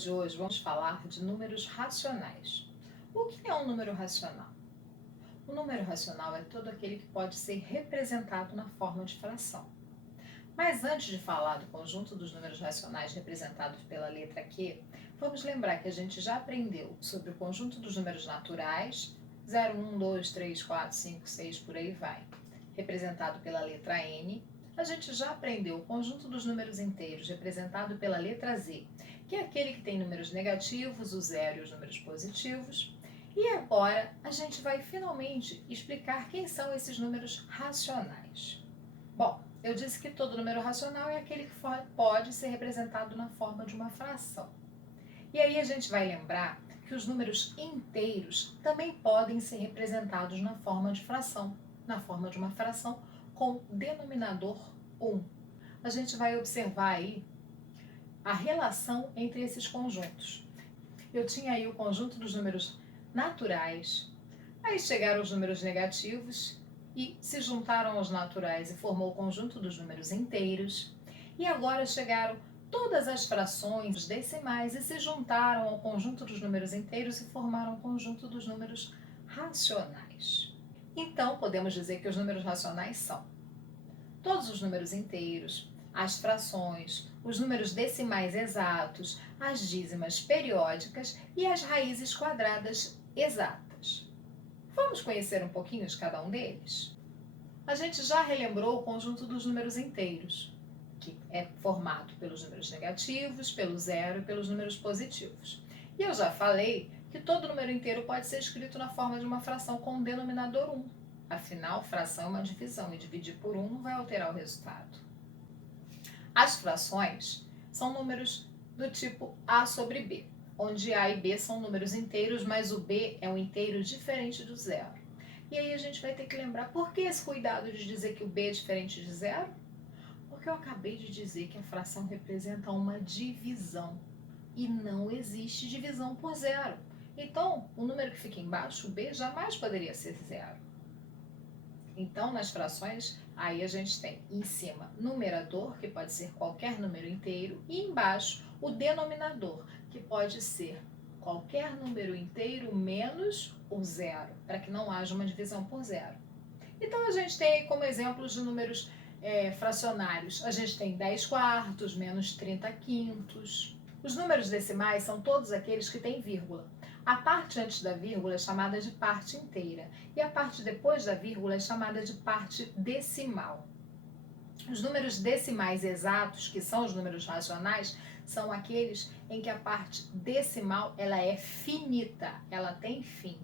de hoje vamos falar de números racionais. O que é um número racional? O número racional é todo aquele que pode ser representado na forma de fração. Mas antes de falar do conjunto dos números racionais representados pela letra Q, vamos lembrar que a gente já aprendeu sobre o conjunto dos números naturais, 0, 1, 2, 3, 4, 5, 6, por aí vai, representado pela letra N. A gente já aprendeu o conjunto dos números inteiros, representado pela letra Z, que é aquele que tem números negativos, o zero e os números positivos. E agora a gente vai finalmente explicar quem são esses números racionais. Bom, eu disse que todo número racional é aquele que pode ser representado na forma de uma fração. E aí a gente vai lembrar que os números inteiros também podem ser representados na forma de fração, de uma fração com denominador 1. A gente vai observar aí a relação entre esses conjuntos. Eu tinha aí o conjunto dos números naturais, aí chegaram os números negativos e se juntaram aos naturais e formou o conjunto dos números inteiros, e agora chegaram todas as frações decimais e se juntaram ao conjunto dos números inteiros e formaram o conjunto dos números racionais. Então, podemos dizer que os números racionais são todos os números inteiros, as frações, os números decimais exatos, as dízimas periódicas e as raízes quadradas exatas. Vamos conhecer um pouquinho de cada um deles? A gente já relembrou o conjunto dos números inteiros, que é formado pelos números negativos, pelo zero e pelos números positivos. E eu já falei que todo número inteiro pode ser escrito na forma de uma fração com um denominador 1. Afinal, fração é uma divisão e dividir por 1 não vai alterar o resultado. As frações são números do tipo A sobre B, onde A e B são números inteiros, mas o B é um inteiro diferente do zero. E aí a gente vai ter que lembrar por que esse cuidado de dizer que o B é diferente de zero? Porque eu acabei de dizer que a fração representa uma divisão e não existe divisão por zero. Então, o número que fica embaixo, o B, jamais poderia ser zero. Então, nas frações, aí a gente tem em cima numerador, que pode ser qualquer número inteiro, e embaixo o denominador, que pode ser qualquer número inteiro menos o zero, para que não haja uma divisão por zero. Então, a gente tem aí como exemplos de números fracionários. A gente tem 10 quartos, menos 30 quintos. Os números decimais são todos aqueles que têm vírgula. A parte antes da vírgula é chamada de parte inteira e a parte depois da vírgula é chamada de parte decimal. Os números decimais exatos, que são os números racionais, são aqueles em que a parte decimal ela é finita, ela tem fim.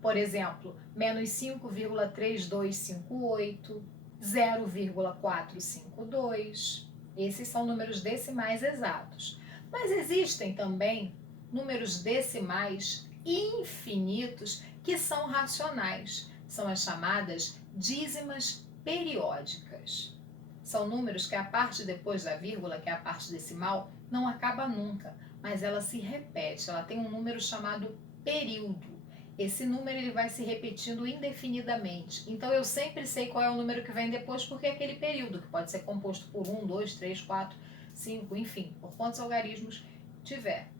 Por exemplo, menos 5,3258, 0,452. Esses são números decimais exatos. Mas existem também números decimais infinitos que são racionais. São as chamadas dízimas periódicas. São números que a parte depois da vírgula, que é a parte decimal, não acaba nunca, mas ela se repete. Ela tem um número chamado período. Esse número ele vai se repetindo indefinidamente. Então, eu sempre sei qual é o número que vem depois, porque é aquele período, que pode ser composto por 1, 2, 3, 4, 5, enfim, por quantos algarismos tiver.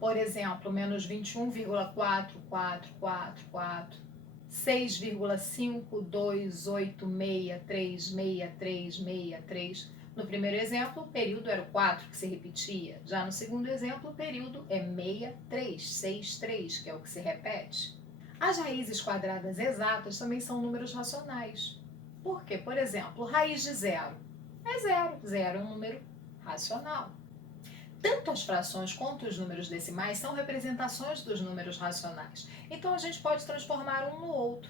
Por exemplo, menos 21,4444, 6,52863363. No primeiro exemplo, o período era o 4 que se repetia. Já no segundo exemplo, o período é 63, que é o que se repete. As raízes quadradas exatas também são números racionais. Por quê? Por exemplo, raiz de zero é zero. Zero é um número racional. Tanto as frações quanto os números decimais são representações dos números racionais. Então, a gente pode transformar um no outro.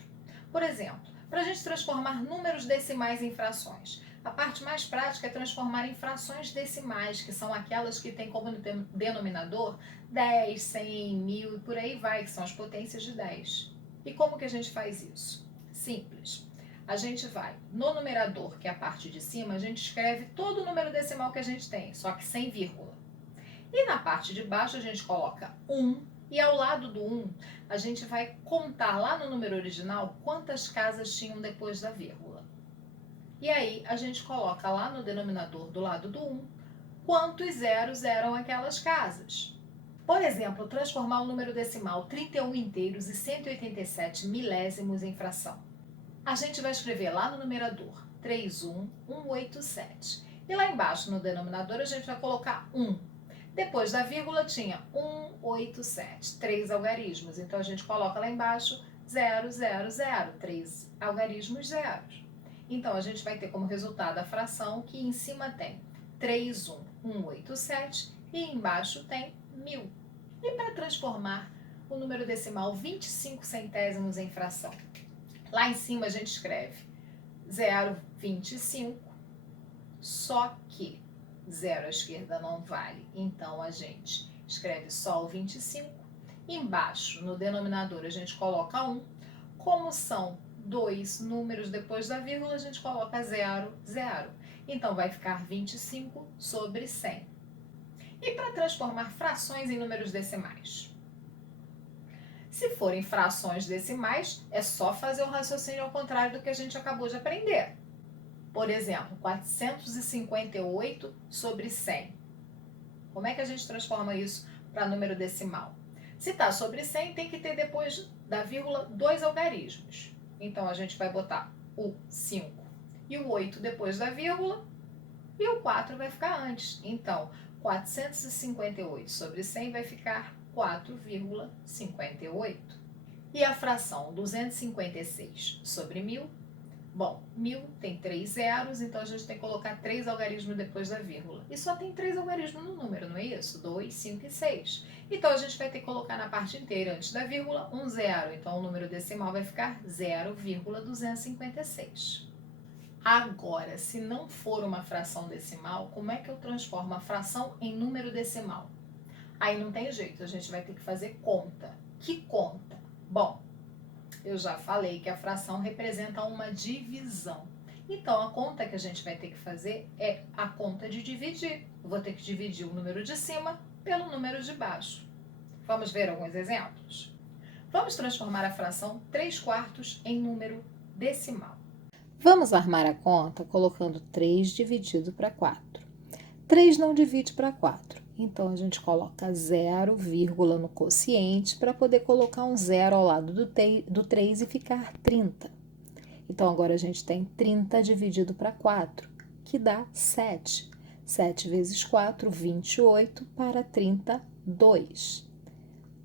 Por exemplo, para a gente transformar números decimais em frações, a parte mais prática é transformar em frações decimais, que são aquelas que têm como denominador 10, 100, 1000 e por aí vai, que são as potências de 10. E como que a gente faz isso? Simples. A gente vai no numerador, que é a parte de cima, a gente escreve todo o número decimal que a gente tem, só que sem vírgula. E na parte de baixo a gente coloca 1 e ao lado do 1 a gente vai contar lá no número original quantas casas tinham depois da vírgula. E aí a gente coloca lá no denominador do lado do 1 quantos zeros eram aquelas casas. Por exemplo, transformar o número decimal 31 inteiros e 187 milésimos em fração. A gente vai escrever lá no numerador 31187. E lá embaixo no denominador a gente vai colocar 1. Depois da vírgula tinha 187, 3 algarismos. Então a gente coloca lá embaixo 0, 0, 0, 3 algarismos zeros. Então a gente vai ter como resultado a fração que em cima tem 31187 e embaixo tem 1000. E para transformar o número decimal 25 centésimos em fração? Lá em cima a gente escreve 0,25, só que 0 à esquerda não vale. Então a gente escreve só o 25. Embaixo, no denominador, a gente coloca 1. Como são dois números depois da vírgula, a gente coloca 0, 0. Então vai ficar 25 sobre 100. E para transformar frações em números decimais? Se forem frações decimais, é só fazer o raciocínio ao contrário do que a gente acabou de aprender. Por exemplo, 458 sobre 100. Como é que a gente transforma isso para número decimal? Se está sobre 100, tem que ter depois da vírgula 2 algarismos. Então, a gente vai botar o 5 e o 8 depois da vírgula e o 4 vai ficar antes. Então, 458 sobre 100 vai ficar 4,58. E a fração 256 sobre 1000? Bom, 1000 tem 3 zeros, então a gente tem que colocar 3 algarismos depois da vírgula. E só tem 3 algarismos no número, não é isso? 2, 5 e 6. Então a gente vai ter que colocar na parte inteira, antes da vírgula, um zero. Então o número decimal vai ficar 0,256. Agora, se não for uma fração decimal, como é que eu transformo a fração em número decimal? Aí não tem jeito, a gente vai ter que fazer conta. Que conta? Bom, eu já falei que a fração representa uma divisão. Então, a conta que a gente vai ter que fazer é a conta de dividir. Eu vou ter que dividir o número de cima pelo número de baixo. Vamos ver alguns exemplos? Vamos transformar a fração 3/4 em número decimal. Vamos armar a conta colocando 3 dividido para 4. 3 não divide para 4. Então, a gente coloca 0, vírgula no quociente para poder colocar um 0 ao lado do 3 e ficar 30. Então, agora a gente tem 30 dividido para 4, que dá 7. 7 vezes 4, 28 para 32.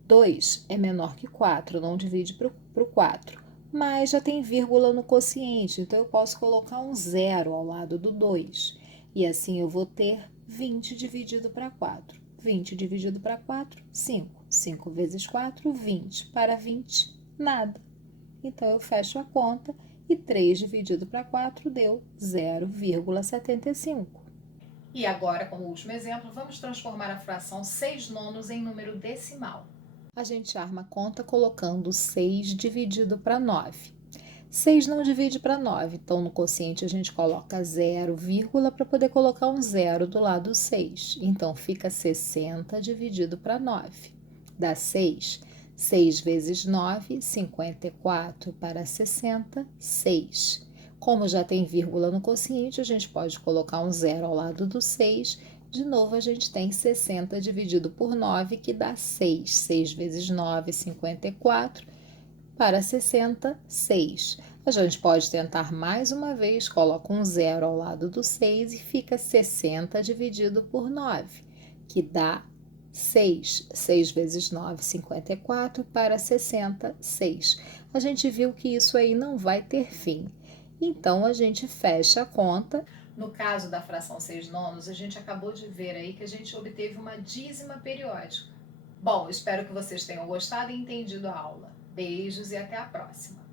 2 é menor que 4, não divide para o 4. Mas já tem vírgula no quociente, então eu posso colocar um 0 ao lado do 2. E assim eu vou ter 20 dividido para 4. 20 dividido para 4, 5. 5 vezes 4, 20. Para 20, nada. Então, eu fecho a conta e 3 dividido para 4 deu 0,75. E agora, como último exemplo, vamos transformar a fração 6/9 em número decimal. A gente arma a conta colocando 6 dividido para 9. 6 não divide para 9, então no quociente a gente coloca 0, vírgula, para poder colocar um 0 do lado 6. Então, fica 60 dividido para 9. Dá 6. 6 vezes 9, 54 para 60, 6. Como já tem vírgula no quociente, a gente pode colocar um 0 ao lado do 6. De novo, a gente tem 60 dividido por 9, que dá 6. 6 vezes 9, 54 para 60, 6. A gente pode tentar mais uma vez, coloca um 0 ao lado do 6 e fica 60 dividido por 9, que dá 6. 6 vezes 9, 54 para 60, 6. A gente viu que isso aí não vai ter fim. Então, a gente fecha a conta. No caso da fração 6/9, a gente acabou de ver aí que a gente obteve uma dízima periódica. Bom, espero que vocês tenham gostado e entendido a aula. Beijos e até a próxima!